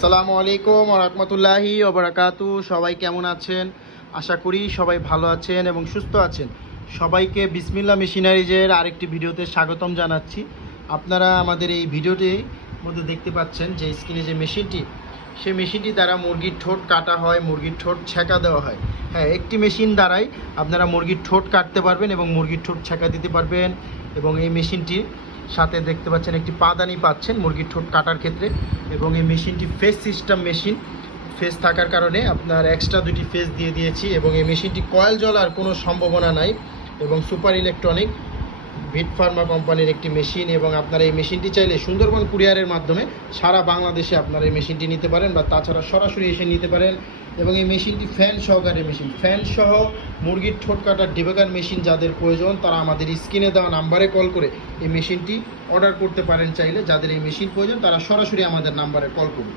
আসসালামু আলাইকুম ওয়া রাহমাতুল্লাহি ওয়া বারাকাতু। সবাই কেমন আছেন? আশা করি সবাই ভালো আছেন এবং সুস্থ আছেন। সবাইকে বিসমিল্লাহ মেশিনারিজের আরেকটি ভিডিওতে স্বাগতম জানাচ্ছি। আপনারা আমাদের এই ভিডিওটির মধ্যে দেখতে পাচ্ছেন যে স্ক্রিনে যে মেশিনটি, সেই মেশিনটি দ্বারা মুরগির ঠোঁট কাটা হয়, মুরগির ঠোঁট ছেঁকা দেওয়া হয়। হ্যাঁ, একটি মেশিন দ্বারাই আপনারা মুরগির ঠোঁট কাটতে পারবেন এবং মুরগির ঠোঁট ছেঁকা দিতে পারবেন। এবং এই মেশিনটির সাথে দেখতে পাচ্ছেন একটি পাদানি পাচ্ছেন মুরগির ঠোঁট কাটার ক্ষেত্রে। এবং এই মেশিনটি ফেস সিস্টেম মেশিন, ফেস থাকার কারণে আপনার এক্সট্রা দুটি ফেস দিয়ে দিয়েছি। এবং এই মেশিনটি কয়েল জ্বলার কোনো সম্ভাবনা নাই এবং সুপার ইলেকট্রনিক ভিট ফার্মা কোম্পানির একটি মেশিন। এবং আপনারা এই মেশিনটি চাইলে সুন্দরবন কুরিয়ারের মাধ্যমে সারা বাংলাদেশে আপনারা এই মেশিনটি নিতে পারেন বা তাছাড়া সরাসরি এসে নিতে পারেন। এবং এই মেশিনটি ফ্যান সহকারে মেশিন, ফ্যান সহ মুরগির ঠোঁট কাটার ডিবেকার মেশিন যাদের প্রয়োজন তারা আমাদের স্ক্রিনে দেওয়া নাম্বারে কল করে এই মেশিনটি অর্ডার করতে পারেন। চাইলে যাদের এই মেশিন প্রয়োজন তারা সরাসরি আমাদের নাম্বারে কল করুন।